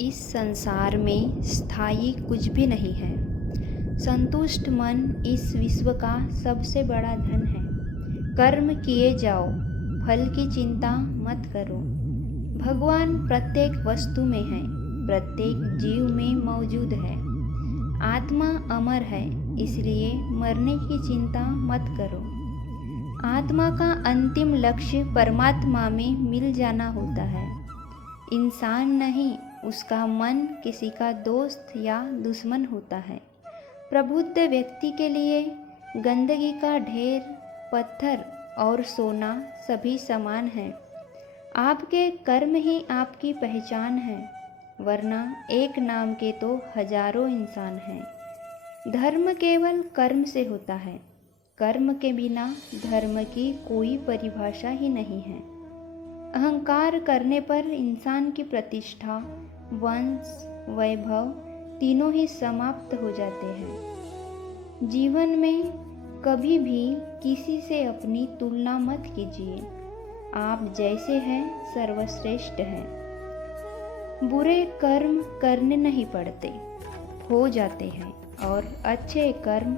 इस संसार में स्थायी कुछ भी नहीं है। संतुष्ट मन इस विश्व का सबसे बड़ा धन है। कर्म किए जाओ, फल की चिंता मत करो। भगवान प्रत्येक वस्तु में है, प्रत्येक जीव में मौजूद है। आत्मा अमर है, इसलिए मरने की चिंता मत करो। आत्मा का अंतिम लक्ष्य परमात्मा में मिल जाना होता है। इंसान नहीं, उसका मन किसी का दोस्त या दुश्मन होता है। प्रबुद्ध व्यक्ति के लिए गंदगी का ढेर, पत्थर और सोना सभी समान है। आपके कर्म ही आपकी पहचान है, वरना एक नाम के तो हजारों इंसान हैं। धर्म केवल कर्म से होता है। कर्म के बिना धर्म की कोई परिभाषा ही नहीं है। अहंकार करने पर इंसान की प्रतिष्ठा, वंश, वैभव तीनों ही समाप्त हो जाते हैं। जीवन में कभी भी किसी से अपनी तुलना मत कीजिए। आप जैसे हैं सर्वश्रेष्ठ हैं। बुरे कर्म करने नहीं पड़ते, हो जाते हैं, और अच्छे कर्म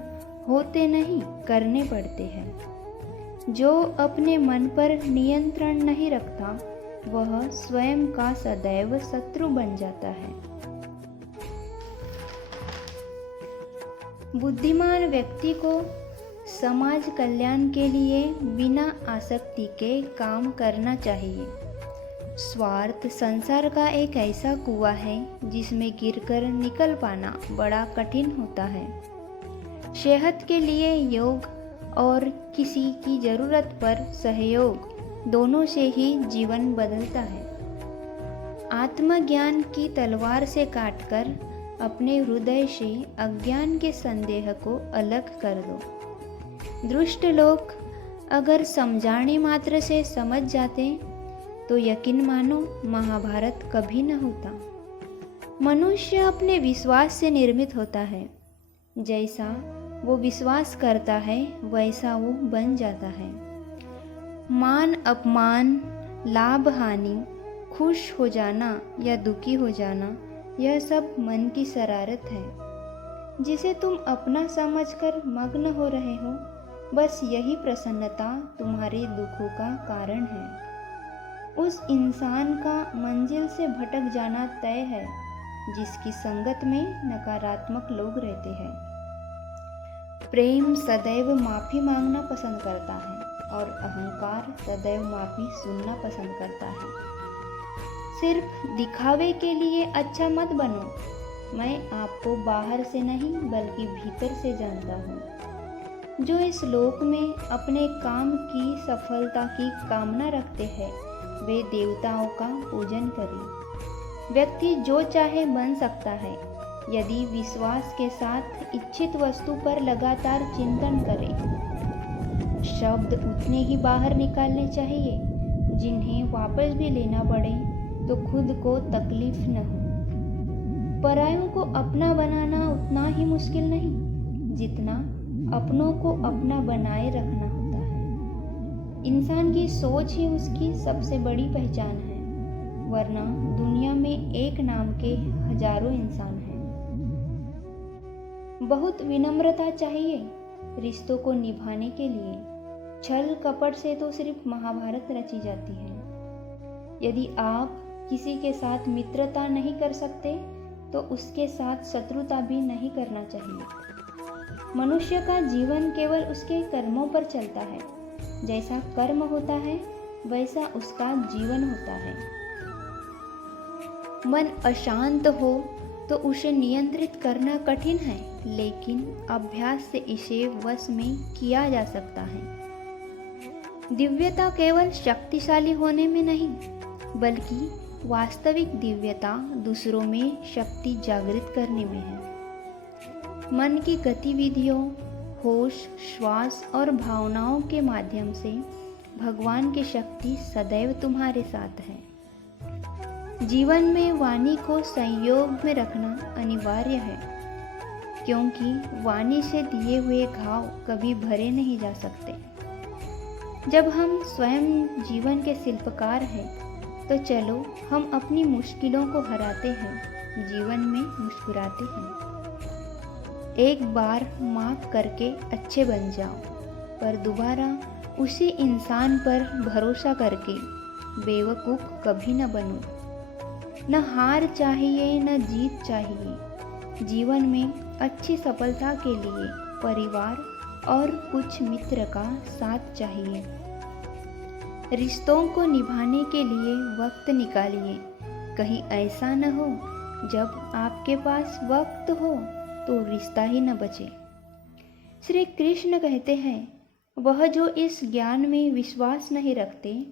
होते नहीं, करने पड़ते हैं। जो अपने मन पर नियंत्रण नहीं रखता, वह स्वयं का सदैव शत्रु बन जाता है। बुद्धिमान व्यक्ति को समाज कल्याण के लिए बिना आसक्ति के काम करना चाहिए। स्वार्थ संसार का एक ऐसा कुआं है जिसमें गिरकर निकल पाना बड़ा कठिन होता है। सेहत के लिए योग और किसी की ज़रूरत पर सहयोग, दोनों से ही जीवन बदलता है। आत्मज्ञान की तलवार से काटकर अपने हृदय से अज्ञान के संदेह को अलग कर दो। दुष्ट लोग अगर समझाने मात्र से समझ जाते तो यकीन मानो महाभारत कभी न होता। मनुष्य अपने विश्वास से निर्मित होता है। जैसा वो विश्वास करता है वैसा वो बन जाता है। मान अपमान, लाभ हानि, खुश हो जाना या दुखी हो जाना, यह सब मन की शरारत है जिसे तुम अपना समझकर मग्न हो रहे हो। बस यही प्रसन्नता तुम्हारे दुखों का कारण है। उस इंसान का मंजिल से भटक जाना तय है जिसकी संगत में नकारात्मक लोग रहते हैं। प्रेम सदैव माफ़ी मांगना पसंद करता है और अहंकार सदैव माफ़ी सुनना पसंद करता है। सिर्फ दिखावे के लिए अच्छा मत बनो। मैं आपको बाहर से नहीं बल्कि भीतर से जानता हूँ। जो इस लोक में अपने काम की सफलता की कामना रखते हैं, वे देवताओं का पूजन करें। व्यक्ति जो चाहे बन सकता है यदि विश्वास के साथ इच्छित वस्तु पर लगातार चिंतन करे। शब्द उतने ही बाहर निकालने चाहिए जिन्हें वापस भी लेना पड़े तो खुद को तकलीफ न हो। परायों को अपना बनाना उतना ही मुश्किल नहीं जितना अपनों को अपना बनाए रखना होता है। इंसान की सोच ही उसकी सबसे बड़ी पहचान है, वरना दुनिया में एक नाम के हजारों इंसान हैं। बहुत विनम्रता चाहिए रिश्तों को निभाने के लिए। छल कपट से तो सिर्फ महाभारत रची जाती है। यदि आप किसी के साथ मित्रता नहीं कर सकते तो उसके साथ शत्रुता भी नहीं करना चाहिए। मनुष्य का जीवन केवल उसके कर्मों पर चलता है। जैसा कर्म होता है वैसा उसका जीवन होता है। मन अशांत हो तो उसे नियंत्रित करना कठिन है, लेकिन अभ्यास से इसे वश में किया जा सकता है। दिव्यता केवल शक्तिशाली होने में नहीं, बल्कि वास्तविक दिव्यता दूसरों में शक्ति जागृत करने में है। मन की गतिविधियों, होश, श्वास और भावनाओं के माध्यम से भगवान की शक्ति सदैव तुम्हारे साथ है। जीवन में वाणी को संयोग में रखना अनिवार्य है, क्योंकि वाणी से दिए हुए घाव कभी भरे नहीं जा सकते। जब हम स्वयं जीवन के शिल्पकार हैं तो चलो हम अपनी मुश्किलों को हराते हैं, जीवन में मुस्कुराते हैं। एक बार माफ़ करके अच्छे बन जाओ, पर दोबारा उसी इंसान पर भरोसा करके बेवकूफ़ कभी न बनो। न हार चाहिए न जीत चाहिए, जीवन में अच्छी सफलता के लिए परिवार और कुछ मित्र का साथ चाहिए। रिश्तों को निभाने के लिए वक्त निकालिए, कहीं ऐसा न हो जब आपके पास वक्त हो तो रिश्ता ही न बचे। श्री कृष्ण कहते हैं, वह जो इस ज्ञान में विश्वास नहीं रखते,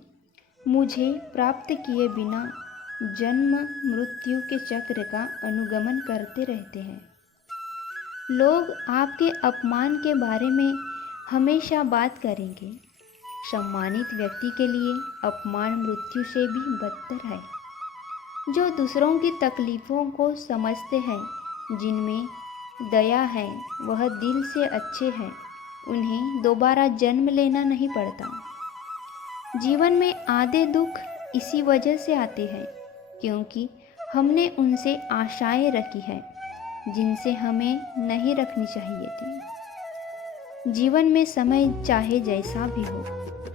मुझे प्राप्त किए बिना जन्म मृत्यु के चक्र का अनुगमन करते रहते हैं। लोग आपके अपमान के बारे में हमेशा बात करेंगे। सम्मानित व्यक्ति के लिए अपमान मृत्यु से भी बदतर है। जो दूसरों की तकलीफ़ों को समझते हैं, जिनमें दया है, वह दिल से अच्छे हैं, उन्हें दोबारा जन्म लेना नहीं पड़ता। जीवन में आधे दुख इसी वजह से आते हैं क्योंकि हमने उनसे आशाएं रखी हैं जिनसे हमें नहीं रखनी चाहिए थी। जीवन में समय चाहे जैसा भी हो,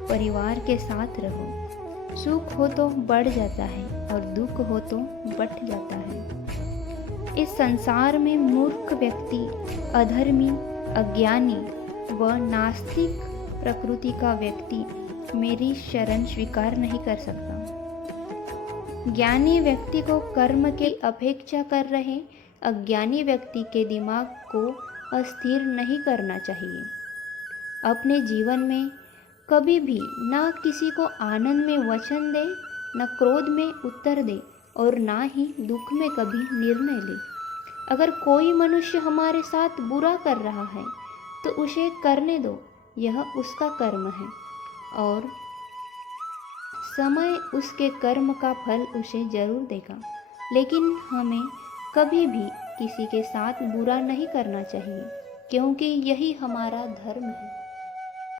परिवार के साथ रहो। सुख हो तो बढ़ जाता है और दुख हो तो बट जाता है। इस संसार में मूर्ख व्यक्ति, अधर्मी, अज्ञानी व नास्तिक प्रकृति का व्यक्ति मेरी शरण स्वीकार नहीं कर सकता। ज्ञानी व्यक्ति को कर्म की अपेक्षा कर रहे अज्ञानी व्यक्ति के दिमाग को अस्थिर नहीं करना चाहिए। अपने जीवन में कभी भी ना किसी को आनंद में वचन दे, न क्रोध में उत्तर दे और ना ही दुख में कभी निर्णय ले। अगर कोई मनुष्य हमारे साथ बुरा कर रहा है तो उसे करने दो, यह उसका कर्म है और समय उसके कर्म का फल उसे जरूर देगा। लेकिन हमें कभी भी किसी के साथ बुरा नहीं करना चाहिए क्योंकि यही हमारा धर्म है।